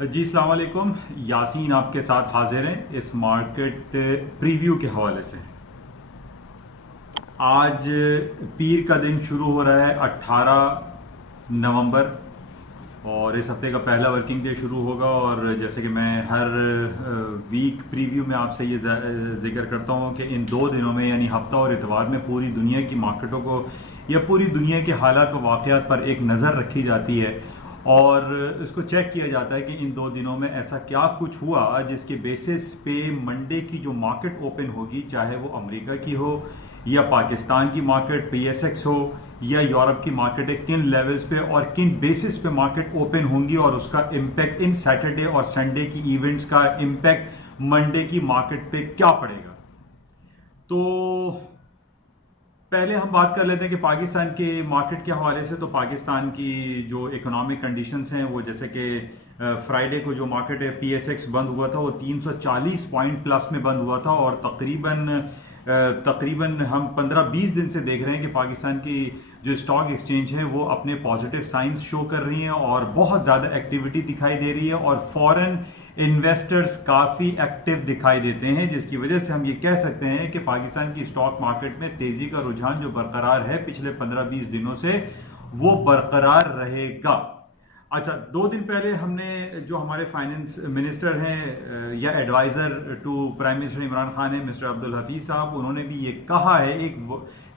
जी अस्सलाम वालेकुम। यासीन आपके साथ हाजिर हैं इस मार्केट प्रीव्यू के हवाले से। आज पीर का दिन शुरू हो रहा है 18 नवंबर और इस हफ्ते का पहला वर्किंग डे शुरू होगा। और जैसे कि मैं हर वीक प्रीव्यू में आपसे ये जिक्र करता हूँ कि इन 2 दिनों में यानी हफ्ता और इतवार में पूरी दुनिया की मार्केटों को या पूरी दुनिया के हालात व वाक़यात पर एक नज़र रखी जाती है और इसको चेक किया जाता है कि इन 2 दिनों में ऐसा क्या कुछ हुआ जिसके बेसिस पे मंडे की जो मार्केट ओपन होगी, चाहे वो अमेरिका की हो या पाकिस्तान की मार्केट PSX हो या यूरोप की मार्केट है, किन लेवल्स पे और किन बेसिस पे मार्केट ओपन होंगी और उसका इम्पैक्ट इन सैटरडे और संडे की इवेंट्स का इम्पैक्ट मंडे की मार्केट पे क्या पड़ेगा। तो पहले हम बात कर लेते हैं कि पाकिस्तान के मार्केट के हवाले से। तो पाकिस्तान की जो इकोनॉमिक कंडीशंस हैं वो जैसे कि फ्राइडे को जो मार्केट है PSX बंद हुआ था वो 340 पॉइंट प्लस में बंद हुआ था और तकरीबन हम 15-20 दिन से देख रहे हैं कि पाकिस्तान की जो स्टॉक एक्सचेंज है वो अपने पॉजिटिव साइंस शो कर रही हैं और बहुत ज़्यादा एक्टिविटी दिखाई दे रही है और फॉरेन इन्वेस्टर्स काफ़ी एक्टिव दिखाई देते हैं, जिसकी वजह से हम ये कह सकते हैं कि पाकिस्तान की स्टॉक मार्केट में तेज़ी का रुझान जो बरकरार है पिछले 15-20 दिनों से वो बरकरार रहेगा। अच्छा, 2 दिन पहले हमने जो हमारे फाइनेंस मिनिस्टर हैं या adviser to prime minister Imran Khan है, मिस्टर अब्दुल हफीज साहब, उन्होंने भी ये कहा है, एक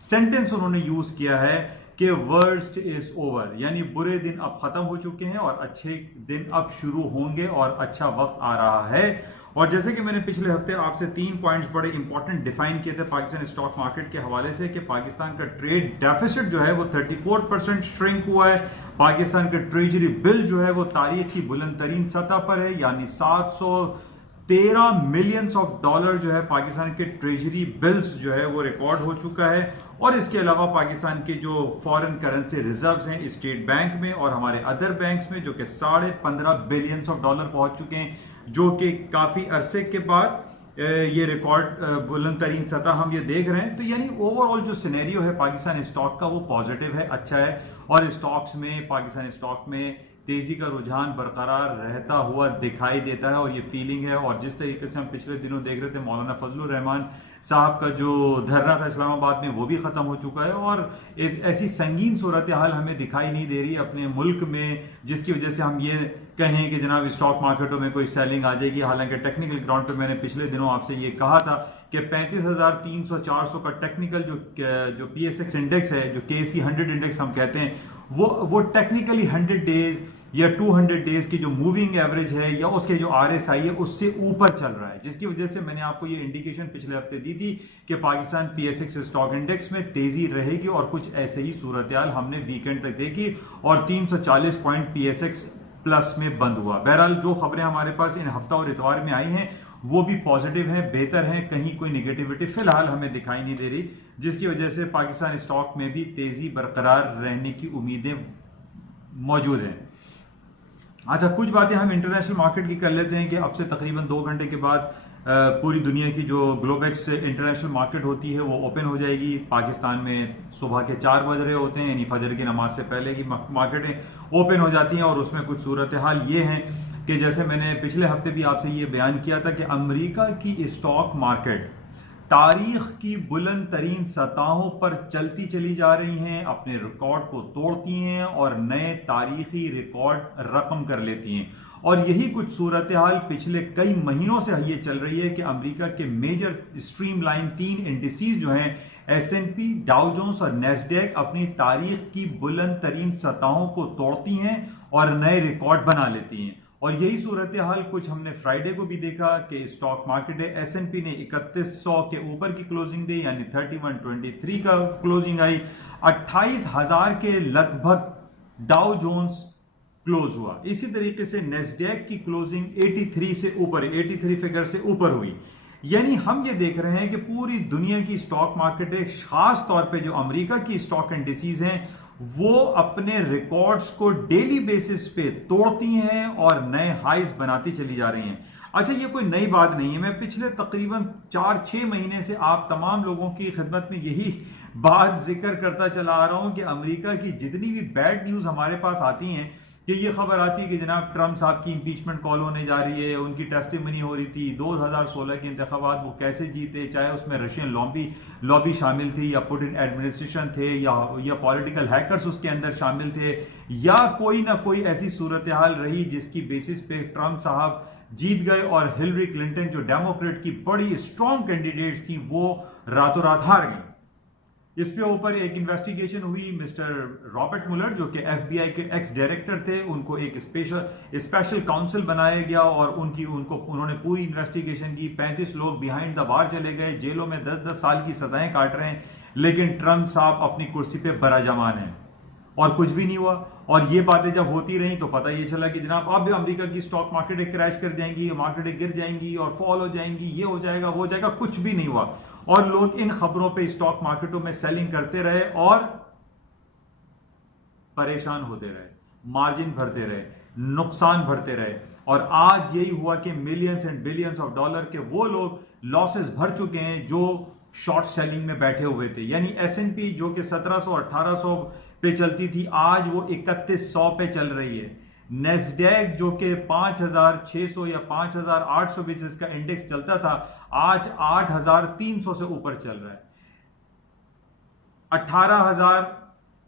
सेंटेंस उन्होंने यूज किया है कि वर्स्ट इज ओवर, यानी बुरे दिन अब खत्म हो चुके हैं और अच्छे दिन अब शुरू होंगे और अच्छा वक्त आ रहा है। और जैसे कि मैंने पिछले हफ्ते आपसे 3 पॉइंट्स बड़े इंपॉर्टेंट डिफाइन किए थे पाकिस्तान स्टॉक मार्केट के हवाले से कि पाकिस्तान का ट्रेड डेफिसिट जो है वो 34% श्रिंक हुआ है। पाकिस्तान का ट्रेजरी बिल जो है वो तारीख की बुलंद तरीन सतह पर है, यानी 713 मिलियंस ऑफ डॉलर जो है पाकिस्तान के ट्रेजरी बिल्स जो है वो रिकॉर्ड हो चुका है। और इसके अलावा पाकिस्तान के जो फॉरेन करेंसी रिजर्व्स हैं स्टेट बैंक में और हमारे अदर बैंक्स में जो कि 15.5 बिलियंस ऑफ डॉलर पहुंच चुके हैं, जो कि काफी अरसे के बाद ये रिकॉर्ड बुलंद तरीन सतह हम ये देख रहे हैं। तो यानी ओवरऑल जो सिनेरियो है पाकिस्तान स्टॉक का वो पॉजिटिव है, अच्छा है और स्टॉक्स में पाकिस्तान स्टॉक में तेजी का रुझान बरकरार रहता हुआ दिखाई देता है और ये फीलिंग है। और जिस तरीके से हम पिछले दिनों देख रहे थे मौलाना फजलुर रहमान साहब का जो धरना था इस्लामाबाद में वो भी खत्म हो चुका है और एक ऐसी संगीन सूरत हाल हमें दिखाई नहीं दे रही अपने मुल्क में जिसकी वजह से हम ये कहें कि जनाब स्टॉक मार्केटों में कोई सेलिंग आ जाएगी। हालांकि टेक्निकल ग्राउंड पर मैंने पिछले दिनों आपसे ये कहा था कि 35,300-400 का टेक्निकल जो PSX इंडेक्स है, जो KC 100 इंडेक्स हम कहते हैं, वो टेक्निकली 100 डेज या 200 डेज की जो मूविंग एवरेज है या उसके जो RSI है उससे ऊपर चल रहा है, जिसकी वजह से मैंने आपको ये इंडिकेशन पिछले हफ्ते दी थी कि पाकिस्तान PSX स्टॉक इंडेक्स में तेजी रहेगी और कुछ ऐसे ही सूरत हाल हमने वीकेंड तक देखी और 340 पॉइंट PSX प्लस में बंद हुआ। बहरहाल जो खबरें हमारे पास इन हफ्ता और इतवार में आई हैं वो भी पॉजिटिव है, बेहतर है, कहीं कोई निगेटिविटी फिलहाल हमें दिखाई नहीं दे रही, जिसकी वजह से पाकिस्तान स्टॉक में भी तेजी बरकरार रहने की उम्मीदें मौजूद हैं। अच्छा, कुछ बातें हम इंटरनेशनल मार्केट की कर लेते हैं कि अब से तकरीबन 2 घंटे के बाद पूरी दुनिया की जो ग्लोबेक्स इंटरनेशनल मार्केट होती है वो ओपन हो जाएगी। पाकिस्तान में सुबह के 4 बज रहे होते हैं, यानी फजर की नमाज से पहले की मार्केटें ओपन हो जाती हैं और उसमें कुछ सूरत हाल ये है कि जैसे मैंने पिछले हफ्ते भी आपसे ये बयान किया था कि अमेरिका की स्टॉक मार्केट तारीख की बुलंद तरीन सतहों पर चलती चली जा रही हैं, अपने रिकॉर्ड को तोड़ती हैं और नए तारीखी रिकॉर्ड रकम कर लेती हैं। और यही कुछ सूरत हाल पिछले कई महीनों से ये चल रही है कि अमेरिका के मेजर स्ट्रीमलाइन 3 इंडिसेस जो हैं S&P, डाउ जोन्स और नेस्डैक अपनी तारीख की बुलंद तरीन सतहों को तोड़ती हैं और नए रिकॉर्ड बना लेती हैं। और यही सूरत हाल कुछ हमने फ्राइडे को भी देखा कि स्टॉक मार्केट है S&P ने 3100 के ऊपर की क्लोजिंग दी, यानी 3123 का क्लोजिंग आई। 28,000 के लगभग डाउ जोन्स क्लोज हुआ। इसी तरीके से नेस्डैक की क्लोजिंग 83 से ऊपर, 83 फिगर से ऊपर हुई। यानी हम ये देख रहे हैं कि पूरी दुनिया की स्टॉक मार्केट है, खास तौर पे जो अमेरिका की स्टॉक इंडिसेस हैं वो अपने रिकॉर्ड्स को डेली बेसिस पे तोड़ती हैं और नए हाइज बनाती चली जा रही हैं। अच्छा, ये कोई नई बात नहीं है, मैं पिछले तकरीबन 4-6 महीने से आप तमाम लोगों की खिदमत में यही बात जिक्र करता चला आ रहा हूं कि अमेरिका की जितनी भी बैड न्यूज हमारे पास आती हैं कि ये खबर आती कि जनाब ट्रंप साहब की इंपीचमेंट कॉल होने जा रही है, उनकी टेस्टिमनी हो रही थी 2016 के इंतखाबात वो कैसे जीते, चाहे उसमें रशियन लॉबी शामिल थी या पुतिन एडमिनिस्ट्रेशन थे या पॉलिटिकल हैकर्स उसके अंदर शामिल थे, या कोई ना कोई ऐसी सूरत हाल रही जिसकी बेसिस पे ट्रंप साहब जीत गए और हिलरी क्लिंटन जो डेमोक्रेट की बड़ी स्ट्रॉन्ग कैंडिडेट्स थी वो रातों रात हार गई। इस पे ऊपर एक इन्वेस्टिगेशन हुई, मिस्टर रॉबर्ट मुलर जो कि एफबीआई के एक्स डायरेक्टर थे उनको एक स्पेशल काउंसिल बनाया गया और उन्होंने पूरी इन्वेस्टिगेशन की। 35 लोग बिहाइंड द बार चले गए, जेलों में 10-10 साल की सजाएं काट रहे हैं, लेकिन ट्रंप साहब अपनी कुर्सी पे बराजमान है और कुछ भी नहीं हुआ। और ये बातें जब होती रही तो पता ये चला कि जनाब अब भी अमेरिका की स्टॉक मार्केट क्रैश कर जाएंगी, मार्केटें गिर जाएंगी और फॉल हो जाएंगी, ये हो जाएगा वो हो जाएगा, कुछ भी नहीं हुआ। और लोग इन खबरों पे स्टॉक मार्केटों में सेलिंग करते रहे और परेशान होते रहे, मार्जिन भरते रहे, नुकसान भरते रहे। और आज यही हुआ कि millions and billions of dollar के वो लोग लॉसेस भर चुके हैं जो शॉर्ट सेलिंग में बैठे हुए थे। यानी S&P जो कि 1700-1800 पे चलती थी आज वो 3100 पे चल रही है। नेस्डैक जो कि 5600 या 5800 पे जिसका इंडेक्स चलता था आज 8300 से ऊपर चल रहा है। 18000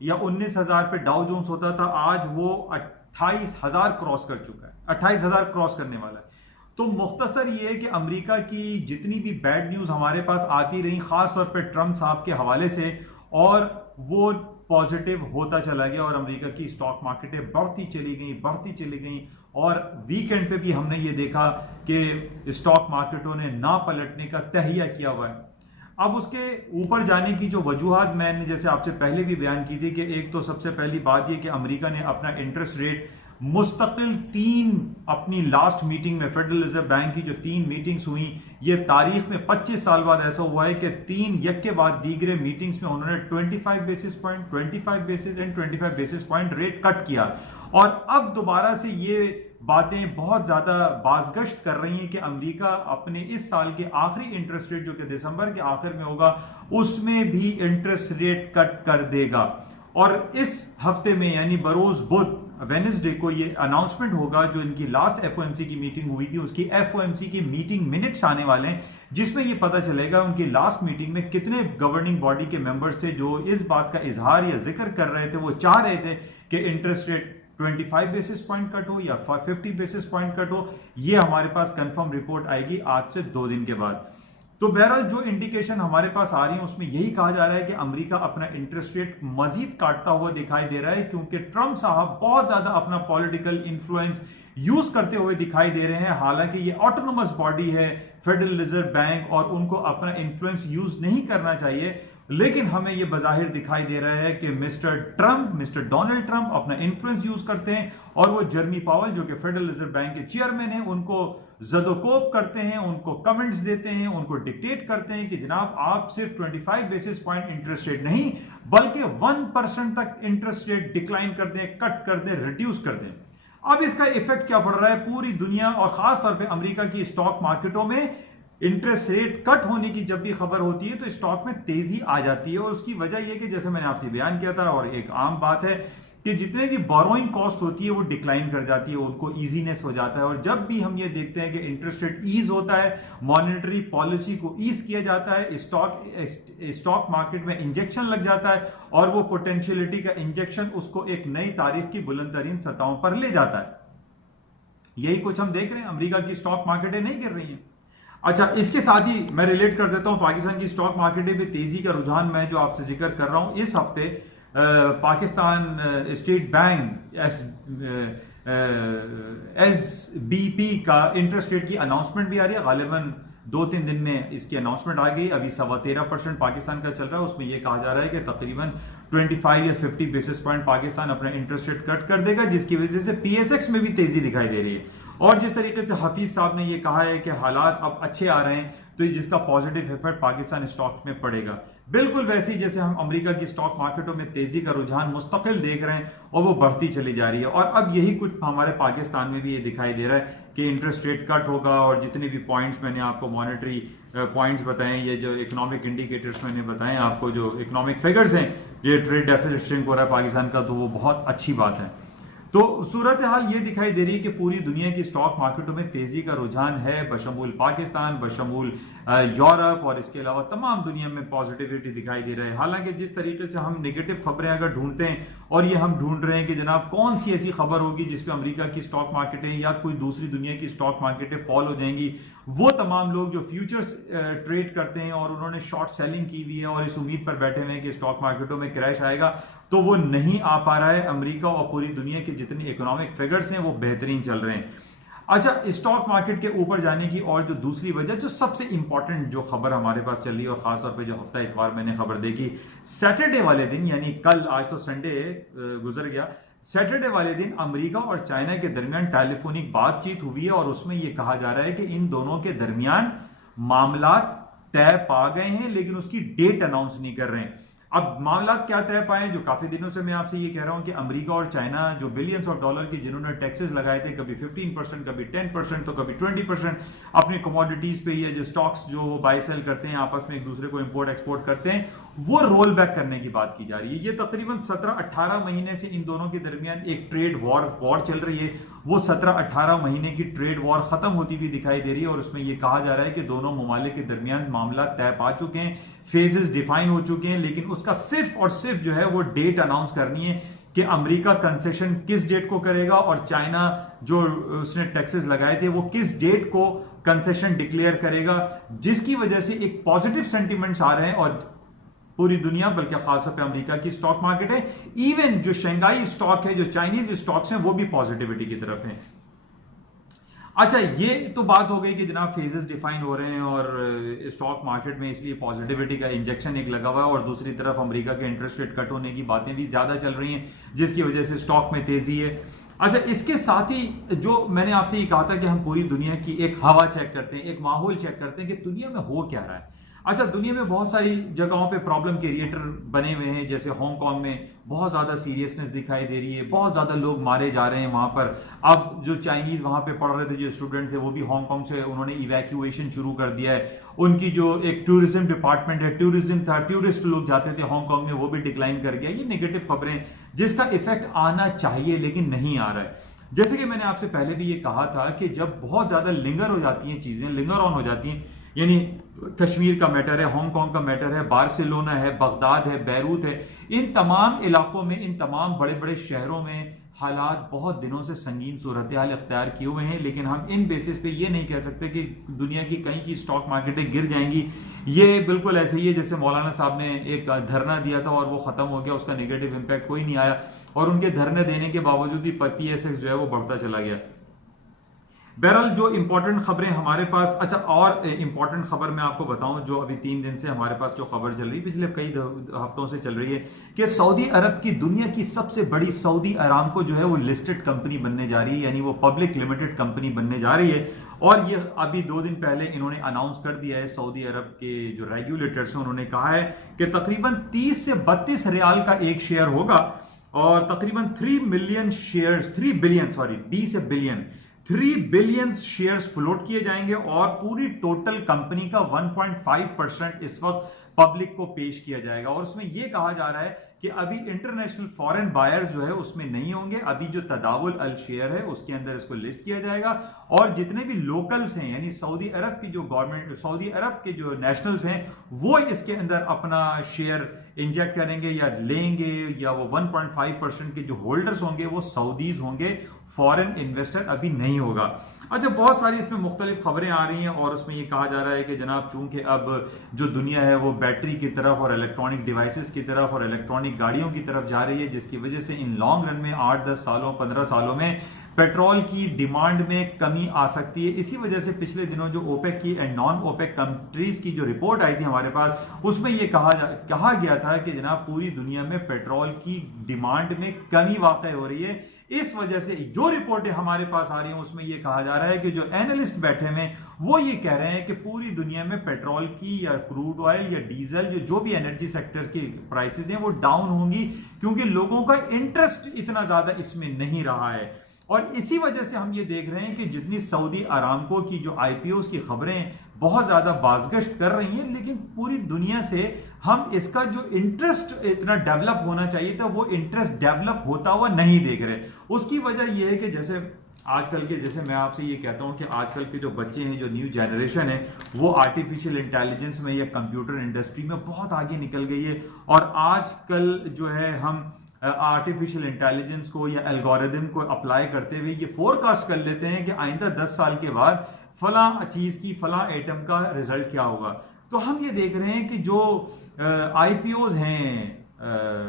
या 19000 पे डाउ जोन्स होता था, आज वो 28000 क्रॉस कर चुका है, 28000 क्रॉस करने वाला है। तो मुख्तसर ये है कि अमेरिका की जितनी भी बैड न्यूज हमारे पास आती रही खासतौर पर ट्रंप साहब के हवाले से, और वो पॉजिटिव होता चला गया और अमेरिका की स्टॉक मार्केटें बढ़ती चली गई। और वीकेंड पे भी हमने ये देखा कि स्टॉक मार्केटों ने ना पलटने का तहिया किया हुआ है। अब उसके ऊपर जाने की जो वजूहात मैंने जैसे आपसे पहले भी बयान की थी कि एक तो सबसे पहली बात यह कि अमेरिका ने अपना इंटरेस्ट रेट मुस्तकिल 3 अपनी लास्ट मीटिंग में फेडरल रिजर्व बैंक की जो 3 मीटिंग्स हुई, ये तारीख में 25 साल बाद ऐसा हुआ है कि 3 एक के बाद दीगरे मीटिंग्स में उन्होंने 25 basis point, 25 basis and 25 basis point rate cut किया। और अब दोबारा से ये बातें बहुत ज्यादा बाजगश्त कर रही हैं कि अमेरिका अपने इस साल के आखिरी इंटरेस्ट रेट जो कि दिसंबर के आखिर में होगा उसमें भी इंटरेस्ट रेट कट कर देगा। और इस हफ्ते में यानी बरोज बुध वेडनेसडे को ये अनाउंसमेंट होगा, जो इनकी लास्ट एफओएमसी की मीटिंग हुई थी उसकी एफओएमसी की मीटिंग मिनट्स आने वाले हैं, जिसमें ये पता चलेगा उनकी लास्ट मीटिंग में कितने गवर्निंग बॉडी के मेंबर्स थे जो इस बात का इजहार या जिक्र कर रहे थे, वो चाह रहे थे कि interest rate 25 basis point cut हो या 50 बेसिस पॉइंट कट हो। ये हमारे पास कंफर्म रिपोर्ट आएगी आज से 2 दिन के बाद। तो बहरहाल जो इंडिकेशन हमारे पास आ रही है उसमें यही कहा जा रहा है कि अमेरिका अपना इंटरेस्ट रेट मजीद काटता हुआ दिखाई दे रहा है, क्योंकि ट्रंप साहब बहुत ज्यादा अपना पॉलिटिकल इंफ्लुएंस यूज करते हुए दिखाई दे रहे हैं। हालांकि ये ऑटोनोमस बॉडी है फेडरल रिजर्व बैंक और उनको अपना इंफ्लुएंस यूज नहीं करना चाहिए, लेकिन हमें यह बजाहिर दिखाई दे रहा है कि मिस्टर डोनाल्ड ट्रंप अपना इंफ्लुएंस यूज करते हैं और वो जर्मी पावल जो कि फेडरल रिजर्व बैंक के चेयरमैन हैं उनको जदोकोब करते हैं, उनको कमेंट्स देते हैं, उनको डिक्टेट करते हैं कि जनाब आप सिर्फ 25 बेसिस पॉइंट इंटरेस्ट रेट नहीं बल्कि 1% तक इंटरेस्ट रेट डिक्लाइन कर दें, कट कर दें, रिड्यूस कर दें। अब इसका इफेक्ट क्या पड़ रहा है पूरी दुनिया और खासतौर पर अमेरिका की स्टॉक मार्केटों में। इंटरेस्ट रेट कट होने की जब भी खबर होती है तो स्टॉक में तेजी आ जाती है, और उसकी वजह यह कि जैसे मैंने आपसे बयान किया था और एक आम बात है कि जितने भी बोरोइंग कॉस्ट होती है वो डिक्लाइन कर जाती है, उनको इजीनेस हो जाता है। और जब भी हम ये देखते हैं कि इंटरेस्ट रेट ईज होता है, मॉनेटरी पॉलिसी को ईज किया जाता है, स्टॉक मार्केट में इंजेक्शन लग जाता है और वो पोटेंशियलिटी का इंजेक्शन उसको एक नई तारीख की बुलंद तरीन सतहों पर ले जाता है। यही कुछ हम देख रहे हैं, अमेरिका की स्टॉक मार्केटें नहीं गिर रही हैं। अच्छा, इसके साथ ही मैं रिलेट कर देता हूं पाकिस्तान की स्टॉक मार्केट में तेजी का रुझान मैं जो आपसे जिक्र कर रहा हूं। इस हफ्ते पाकिस्तान स्टेट बैंक SBP का इंटरेस्ट रेट की अनाउंसमेंट भी आ रही है, गालिबन 2-3 दिन में इसकी अनाउंसमेंट आ गई। अभी 13.25% पाकिस्तान का चल रहा है, उसमें यह कहा जा रहा है कि तकरीबन 25 या 50 बेसिस पॉइंट पाकिस्तान अपना इंटरेस्ट रेट कट कर देगा, जिसकी वजह से PSX में भी तेजी दिखाई दे रही है। और जिस तरीके से हफीज साहब ने यह कहा है कि हालात अब अच्छे आ रहे हैं तो जिसका पॉजिटिव इफेक्ट पाकिस्तान स्टॉक में पड़ेगा, बिल्कुल वैसे ही जैसे हम अमेरिका की स्टॉक मार्केटों में तेजी का रुझान मुस्तकिल देख रहे हैं और वो बढ़ती चली जा रही है। और अब यही कुछ हमारे पाकिस्तान में भी ये दिखाई दे रहा है कि इंटरेस्ट रेट कट होगा और जितने भी पॉइंट्स मैंने आपको मॉनेटरी पॉइंट्स बताए, ये जो इकोनॉमिक इंडिकेटर्स मैंने बताए आपको, जो इकोनॉमिक फिगर्स हैं, ये ट्रेड डेफिसिट श्रिंक हो रहा है पाकिस्तान का, तो वो बहुत अच्छी बात है। तो सूरत हाल ये दिखाई दे रही है कि पूरी दुनिया की स्टॉक मार्केटों में तेजी का रुझान है, बशमूल पाकिस्तान, बशमूल यूरोप और इसके अलावा तमाम दुनिया में पॉजिटिविटी दिखाई दे रहा है। हालांकि जिस तरीके से हम नेगेटिव खबरें अगर ढूंढते हैं और ये हम ढूंढ रहे हैं कि जनाब कौन सी ऐसी खबर होगी जिसपे अमेरिका की स्टॉक मार्केटें या कोई दूसरी दुनिया की स्टॉक मार्केटें फॉल हो जाएंगी, वो तमाम लोग जो फ्यूचर्स ट्रेड करते हैं और उन्होंने शॉर्ट सेलिंग की हुई है और इस उम्मीद पर बैठे हुए हैं कि स्टॉक मार्केटों में क्रैश आएगा, तो वो नहीं आ पा रहा है। अमेरिका और पूरी दुनिया के जितने इकोनॉमिक फिगर्स हैं वो बेहतरीन चल रहे हैं। अच्छा, स्टॉक मार्केट के ऊपर जाने की और जो दूसरी वजह, जो सबसे इंपॉर्टेंट जो खबर हमारे पास चल रही है और खासतौर पे जो हफ्ता इतवार मैंने खबर देखी, सैटरडे वाले दिन, यानी कल, आज तो संडे गुजर गया, सैटरडे वाले दिन अमेरिका और चाइना के दरमियान टेलीफोनिक बातचीत हुई है और उसमें यह कहा जा रहा है कि इन दोनों के दरमियान मामला तय पा गए हैं, लेकिन उसकी डेट अनाउंस नहीं कर रहे हैं। अब मामला क्या तय पाए, जो काफी दिनों से मैं आपसे ये कह रहा हूं कि अमेरिका और चाइना जो बिलियंस ऑफ डॉलर की जिन्होंने टैक्सेस लगाए थे, कभी 15%, कभी 10%, तो कभी 20% अपने कमोडिटीज पे, या जो स्टॉक्स जो बाय सेल करते हैं आपस में एक दूसरे को इंपोर्ट एक्सपोर्ट करते हैं, वो रोल बैक करने की बात की जा रही है। ये तकरीबन 17-18 महीने से इन दोनों के दरमियान एक ट्रेड वॉर चल रही है। वो 17-18 महीने की ट्रेड वॉर खत्म होती हुई दिखाई दे रही है और उसमें यह कहा जा रहा है कि दोनों ममालिक के दरमियान मामला तय पा चुके हैं, फेजेस डिफाइन हो चुके हैं, लेकिन उसका सिर्फ और सिर्फ जो है वो डेट अनाउंस करनी है कि अमेरिका कंसेशन किस डेट को करेगा और चाइना जो उसने टैक्सेस लगाए थे वो किस डेट को कंसेशन डिक्लेयर करेगा, जिसकी वजह से एक पॉजिटिव सेंटिमेंट्स आ रहे हैं और पूरी दुनिया, बल्कि खासतौर पे अमेरिका की स्टॉक मार्केट है, इवन जो शंघाई स्टॉक है, जो चाइनीज स्टॉक्स हैं, वो भी पॉजिटिविटी की तरफ है। अच्छा, ये तो बात हो गई कि जनाब फेजेस डिफाइन हो रहे हैं और स्टॉक मार्केट में इसलिए पॉजिटिविटी का इंजेक्शन एक लगा हुआ है, और दूसरी तरफ अमेरिका के इंटरेस्ट रेट कट होने की बातें भी ज्यादा चल रही हैं, जिसकी वजह से स्टॉक में तेजी है। अच्छा, इसके साथ ही जो मैंने आपसे ये कहा था कि हम पूरी दुनिया की एक हवा चेक करते हैं, एक माहौल चेक करते हैं कि दुनिया में हो क्या रहा है। अच्छा, दुनिया में बहुत सारी जगहों पे प्रॉब्लम क्रिएटर बने हुए हैं, जैसे हांगकांग में बहुत ज्यादा सीरियसनेस दिखाई दे रही है, बहुत ज्यादा लोग मारे जा रहे हैं वहां पर। अब जो चाइनीज वहां पे पढ़ रहे थे, जो स्टूडेंट थे, वो भी हांगकांग से उन्होंने इवैक्यूएशन शुरू कर दिया है। उनकी जो एक टूरिज्म डिपार्टमेंट है, टूरिज्म था, टूरिस्ट लोग जाते थे हांगकांग में, वो भी डिक्लाइन कर गया। ये नेगेटिव खबरें जिसका इफेक्ट आना चाहिए लेकिन नहीं आ रहा है। जैसे कि मैंने आपसे पहले भी ये कहा था कि जब बहुत ज्यादा लिंगर हो जाती हैं चीजें, लिंगर ऑन हो जाती हैं, यानी कश्मीर का मैटर है, हांगकांग का मैटर है, बार्सिलोना है, बगदाद है, बैरूत है, इन तमाम इलाकों में, इन तमाम बड़े बड़े शहरों में हालात बहुत दिनों से संगीन सूरत हाल इख्तियार किए हुए हैं, लेकिन हम इन बेसिस पे ये नहीं कह सकते कि दुनिया की कहीं की स्टॉक मार्केटें गिर जाएंगी। ये बिल्कुल ऐसे ही है जैसे मौलाना साहब ने एक धरना दिया था और वो खत्म हो गया, उसका नेगेटिव इंपैक्ट कोई नहीं आया, और उनके धरने देने के बावजूद भी PSX जो है वो बढ़ता चला गया। बहरहाल जो इंपॉर्टेंट खबरें हमारे पास, अच्छा, और इंपॉर्टेंट खबर मैं आपको बताऊं जो अभी 3 दिन से हमारे पास जो खबर चल रही है, पिछले कई हफ्तों से चल रही है, कि सऊदी अरब की दुनिया की सबसे बड़ी सऊदी अरामको जो है वो लिस्टेड कंपनी बनने जा रही है, यानी वो पब्लिक लिमिटेड कंपनी बनने जा रही है। और ये अभी 2 दिन पहले इन्होंने अनाउंस कर दिया है, सऊदी अरब के जो रेगुलेटर्स हैं उन्होंने कहा है कि तकरीबन 30 से 32 रियाल का एक शेयर होगा और तकरीबन 3 बिलियन शेयर्स फ्लोट किए जाएंगे और पूरी टोटल कंपनी का 1.5% इस वक्त पब्लिक को पेश किया जाएगा। और उसमें यह कहा जा रहा है कि अभी इंटरनेशनल फॉरेन बायर्स जो है उसमें नहीं होंगे, अभी जो तदावुल अल शेयर है उसके अंदर इसको लिस्ट किया जाएगा, और जितने भी लोकल्स हैं, यानी सऊदी अरब की जो गवर्नमेंट, सऊदी अरब के जो नेशनल्स हैं, वो इसके अंदर अपना शेयर इंजेक्ट करेंगे या लेंगे, या वो 1.5% के जो होल्डर्स होंगे वो सऊदीज होंगे, फॉरेन इन्वेस्टर अभी नहीं होगा। अच्छा, बहुत सारी इसमें मुख्तलिफ खबरें आ रही हैं और उसमें यह कहा जा रहा है कि जनाब चूंकि अब जो दुनिया है वो बैटरी की तरफ और इलेक्ट्रॉनिक डिवाइसेस की तरफ और इलेक्ट्रॉनिक गाड़ियों की तरफ जा रही है, जिसकी वजह से इन लॉन्ग रन में 8-10 सालों 15 सालों में पेट्रोल की डिमांड में कमी आ सकती है। इसी वजह से पिछले दिनों जो ओपेक की एंड नॉन ओपेक कंट्रीज की जो रिपोर्ट आई थी हमारे पास, उसमें यह कहा गया था कि जनाब पूरी दुनिया में पेट्रोल की डिमांड में कमी वाक़ई हो रही है। इस वजह से जो रिपोर्टें हमारे पास आ रही हैं उसमें यह कहा जा रहा है कि जो एनालिस्ट बैठे हैं वो ये कह रहे हैं कि पूरी दुनिया में पेट्रोल की या क्रूड ऑयल या डीजल जो भी एनर्जी सेक्टर की प्राइसेस हैं वो डाउन होंगी, क्योंकि लोगों का इंटरेस्ट इतना ज्यादा इसमें नहीं रहा है। और इसी वजह से हम ये देख रहे हैं कि जितनी सऊदी अरामको की जो आईपीओस की खबरें बहुत ज्यादा बाज़गश्त कर रही हैं, लेकिन पूरी दुनिया से हम इसका जो इंटरेस्ट इतना डेवलप होना चाहिए था वो इंटरेस्ट डेवलप होता हुआ नहीं देख रहे। उसकी वजह यह है कि जैसे आजकल के, जैसे मैं आपसे ये कहता हूं कि आजकल के जो बच्चे हैं, जो न्यू जनरेशन है, वो आर्टिफिशियल इंटेलिजेंस में या कंप्यूटर इंडस्ट्री में बहुत आगे निकल गई है। और आजकल जो है हम आर्टिफिशियल इंटेलिजेंस को या एल्गोरिदम को अप्लाई करते हुए ये फोरकास्ट कर लेते हैं कि आइंदा 10 साल के बाद फला चीज की, फला एटम का रिजल्ट क्या होगा। तो हम ये देख रहे हैं कि जो आईपीओज हैं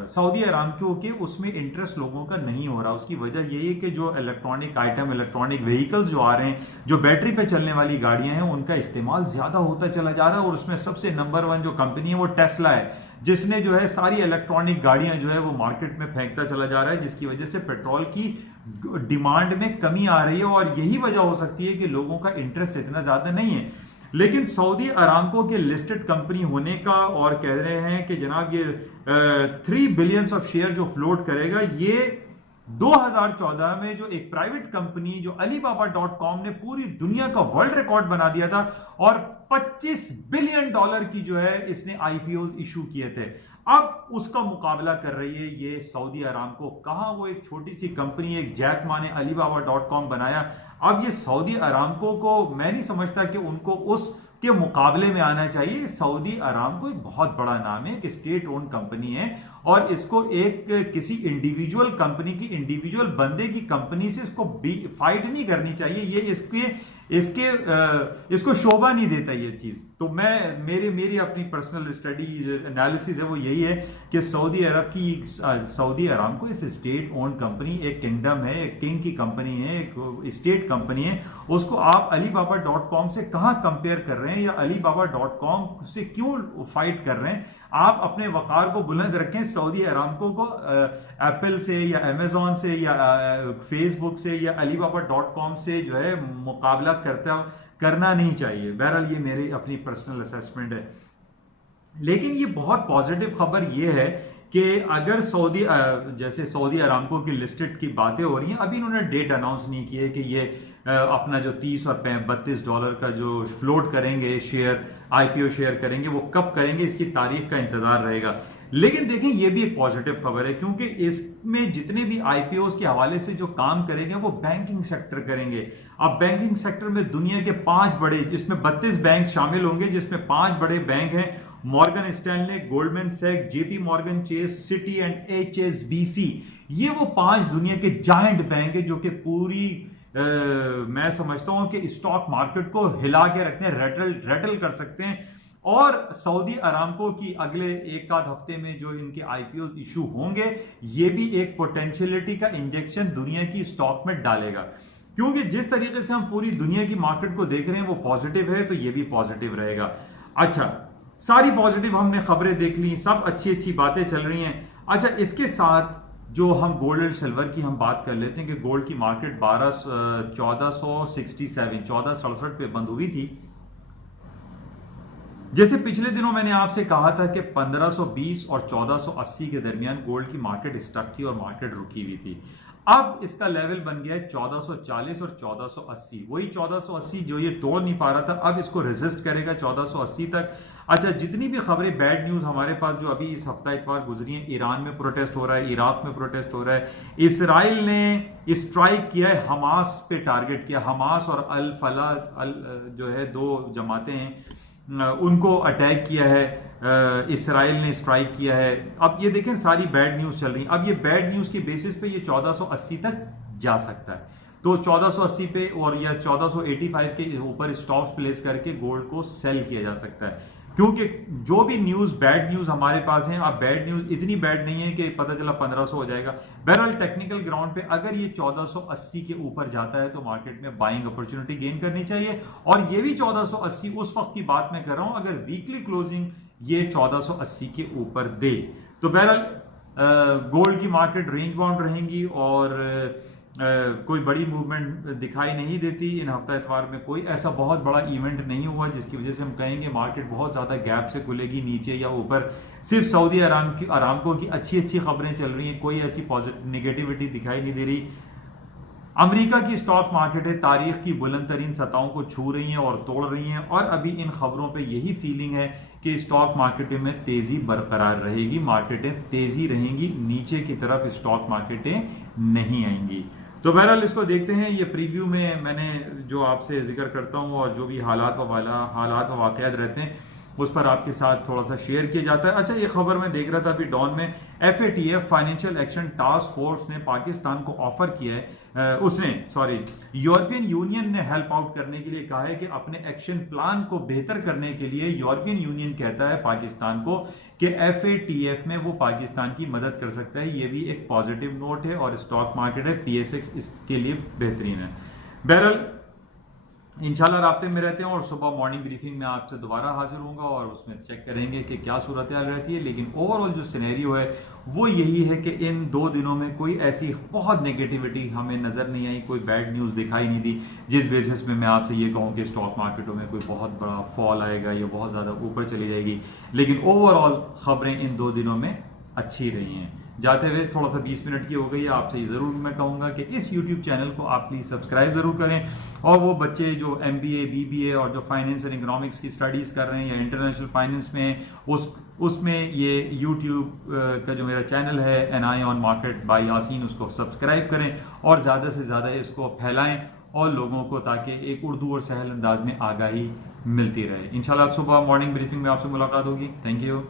सऊदी अरामको के, उसमें इंटरेस्ट लोगों का नहीं हो रहा। उसकी वजह यही है कि जो इलेक्ट्रॉनिक आइटम, इलेक्ट्रॉनिक व्हीकल्स जो आ रहे हैं, जो बैटरी पे चलने वाली गाड़ियां हैं, उनका इस्तेमाल ज्यादा होता चला जा रहा है। और उसमें सबसे नंबर 1 जो कंपनी है वो टेस्ला है, जिसने जो है सारी इलेक्ट्रॉनिक गाड़ियां जो है वो मार्केट में फेंकता चला जा रहा है, जिसकी वजह से पेट्रोल की डिमांड में कमी आ रही है। और यही वजह हो सकती है कि लोगों का इंटरेस्ट इतना ज्यादा नहीं है। लेकिन सऊदी अरामको के लिस्टेड कंपनी होने का, और कह रहे हैं कि जनाब ये 3 बिलियन ऑफ शेयर जो फ्लोट करेगा, ये 2014 में जो एक प्राइवेट कंपनी जो Alibaba.com ने पूरी दुनिया का वर्ल्ड रिकॉर्ड बना दिया था, और $25 बिलियन की जो है इसने आईपीओ इशू किए थे। अब उसका मुकाबला कर रही है ये सऊदी अरामको। कहां वो एक छोटी सी कंपनी, एक जैक मा ने Alibaba.com बनाया। अब ये सऊदी अरामको को मैं नहीं समझता कि उनको उसके मुकाबले में आना चाहिए। सऊदी अरामको एक बहुत बड़ा नाम है, एक स्टेट ओन्ड कंपनी है, और इसको एक किसी इंडिविजुअल कंपनी की, इंडिविजुअल बंदे की कंपनी से इसको फाइट नहीं करनी चाहिए। ये इसको शोभा नहीं देता ये चीज। तो मेरी अपनी पर्सनल स्टडी एनालिसिस है वो यही है कि सऊदी अरामको इस स्टेट ओन्ड कंपनी, एक किंगडम है, एक किंग की कंपनी है, एक स्टेट कंपनी है। उसको आप Alibaba.com से कहां कंपेयर कर रहे हैं, या Alibaba.com से क्यों फाइट कर रहे हैं? आप अपने वकार को बुलंद रखें। सऊदी अरामको को एप्पल से या अमेजॉन से या फेसबुक से या Alibaba.com से जो है मुकाबला करना नहीं चाहिए। बहरहाल ये मेरी अपनी पर्सनल असेसमेंट है। लेकिन ये बहुत पॉजिटिव खबर ये है कि अगर जैसे सऊदी अरामको की लिस्टेड की बातें हो रही हैं, अभी इन्होंने डेट अनाउंस नहीं की है कि ये अपना जो $30 और $32 का जो फ्लोट करेंगे शेयर, आईपीओ शेयर करेंगे, वो कब करेंगे इसकी तारीख का इंतजार रहेगा। लेकिन देखें ये भी एक पॉजिटिव खबर है, क्योंकि इसमें जितने भी आईपीओस के हवाले से जो काम करेंगे वो बैंकिंग सेक्टर करेंगे। अब बैंकिंग सेक्टर में दुनिया के 5 बड़े, जिसमें 32 बैंक शामिल होंगे, जिसमें 5 बड़े बैंक हैं, मॉर्गन स्टैनले, गोल्डमैन सैक्स, JP Morgan Chase, Citi and HSBC। ये वो 5 दुनिया के जायंट बैंक है जो कि पूरी मैं समझता हूं कि स्टॉक मार्केट को हिला के रखते हैं, रेटल कर सकते हैं। और सऊदी अरामको की अगले एक आध हफ्ते में जो इनके आईपीओ इशू होंगे, ये भी एक पोटेंशियलिटी का इंजेक्शन दुनिया की स्टॉक में डालेगा। क्योंकि जिस तरीके से हम पूरी दुनिया की मार्केट को देख रहे हैं वो पॉजिटिव है, तो ये भी पॉजिटिव रहेगा। अच्छा, सारी पॉजिटिव हमने खबरें देख ली, सब अच्छी अच्छी बातें चल रही हैं। अच्छा, इसके साथ जो हम गोल्ड एंड सिल्वर की हम बात कर लेते हैं कि गोल्ड की मार्केट 1467 पे बंद हुई थी। जैसे पिछले दिनों मैंने आपसे कहा था कि 1520 और 1480 के दरमियान गोल्ड की मार्केट स्टक थी और मार्केट रुकी हुई थी। अब इसका लेवल बन गया है 1440 और 1480। वही 1480 जो ये तोड़ नहीं पा रहा था, अब इसको रेजिस्ट करेगा 1480 तक। अच्छा, जितनी भी खबरें बैड न्यूज हमारे पास जो अभी इस हफ्ता इतवार गुजरी है, ईरान में प्रोटेस्ट हो रहा है, इराक में प्रोटेस्ट हो रहा है, इसराइल ने स्ट्राइक किया है, हमास पे टारगेट किया। हमास और अल फलाह जो है 2 जमातें हैं, उनको अटैक किया है, इसराइल ने स्ट्राइक किया है। अब ये देखें सारी बैड न्यूज चल रही है। अब ये बैड न्यूज के बेसिस पे ये 1480 तक जा सकता है। तो 1480 पे और या 1485 के ऊपर स्टॉप्स प्लेस करके गोल्ड को सेल किया जा सकता है। क्योंकि जो भी न्यूज, बैड न्यूज हमारे पास है, अब बैड न्यूज इतनी बैड नहीं है कि पता चला 1500 हो जाएगा। बहरहाल टेक्निकल ग्राउंड पे अगर ये 1480 के ऊपर जाता है तो मार्केट में बाइंग अपॉर्चुनिटी गेन करनी चाहिए। और ये भी 1480 उस वक्त की बात मैं कर रहा हूं अगर वीकली क्लोजिंग ये 1480 के ऊपर दे। तो बहरहाल गोल्ड की मार्केट रेंज बाउंड रहेंगी और कोई बड़ी मूवमेंट दिखाई नहीं देती। इन हफ्ता इतवार में कोई ऐसा बहुत बड़ा इवेंट नहीं हुआ जिसकी वजह से हम कहेंगे मार्केट बहुत ज्यादा गैप से खुलेगी नीचे या ऊपर। सिर्फ सऊदी अरामको की अच्छी अच्छी खबरें चल रही हैं, कोई ऐसी पॉजिटिव नेगेटिविटी दिखाई नहीं दे रही। अमेरिका की स्टॉक मार्केटें तारीख की बुलंद तरीन सतहों को छू रही हैं और तोड़ रही हैं, और अभी इन खबरों पे यही फीलिंग है कि स्टॉक मार्केटें में तेजी बरकरार रहेगी, मार्केटें तेजी रहेंगी, नीचे की तरफ स्टॉक मार्केटें नहीं आएंगी। तो बहरहाल इसको देखते हैं। ये प्रीव्यू में मैंने जो आपसे जिक्र करता हूं और जो भी हालात व वाकयात रहते हैं उस पर आपके साथ थोड़ा सा शेयर किया जाता है। अच्छा, ये खबर मैं देख रहा था अभी डॉन में, FATF financial action task force ने पाकिस्तान को ऑफर किया है, यूरोपियन यूनियन ने हेल्प आउट करने के लिए कहा है कि अपने एक्शन प्लान को बेहतर करने के लिए यूरोपियन यूनियन कहता है पाकिस्तान को कि FATF में वो पाकिस्तान की मदद कर सकता है। ये भी एक पॉजिटिव नोट है और स्टॉक मार्केट है, PSX इसके लिए बेहतरीन है। बहरहाल इंशाल्लाह राब्ते में रहते हैं और सुबह मॉर्निंग ब्रीफिंग में आपसे दोबारा हाजिर होऊंगा और उसमें चेक करेंगे कि क्या सूरत हाल रहती है। लेकिन ओवरऑल जो सिनेरियो है वो यही है कि इन 2 दिनों में कोई ऐसी बहुत नेगेटिविटी हमें नजर नहीं आई, कोई बैड न्यूज दिखाई नहीं दी जिस बेसिस में मैं आपसे ये कहूं कि स्टॉक मार्केटों में कोई बहुत बड़ा फॉल आएगा या बहुत ज्यादा ऊपर चली जाएगी। लेकिन ओवरऑल खबरें इन 2 दिनों में अच्छी रही हैं। जाते हुए थोड़ा सा 20 मिनट की हो गई है, आपसे ये जरूर मैं कहूंगा कि इस YouTube चैनल को आप प्लीज सब्सक्राइब जरूर करें, और वो बच्चे जो MBA BBA और जो फाइनेंस एंड इकोनॉमिक्स की स्टडीज कर रहे हैं या इंटरनेशनल फाइनेंस में उसमें ये YouTube का जो मेरा चैनल है NI on market by Yasin, उसको सब्सक्राइब करें और ज्यादा से ज्यादा इसको फैलाएं और लोगों को, ताकि एक उर्दू और सहल अंदाज में आगाही मिलती रहे। इंशाल्लाह सुबह मॉर्निंग ब्रीफिंग में आपसे मुलाकात होगी। Thank you.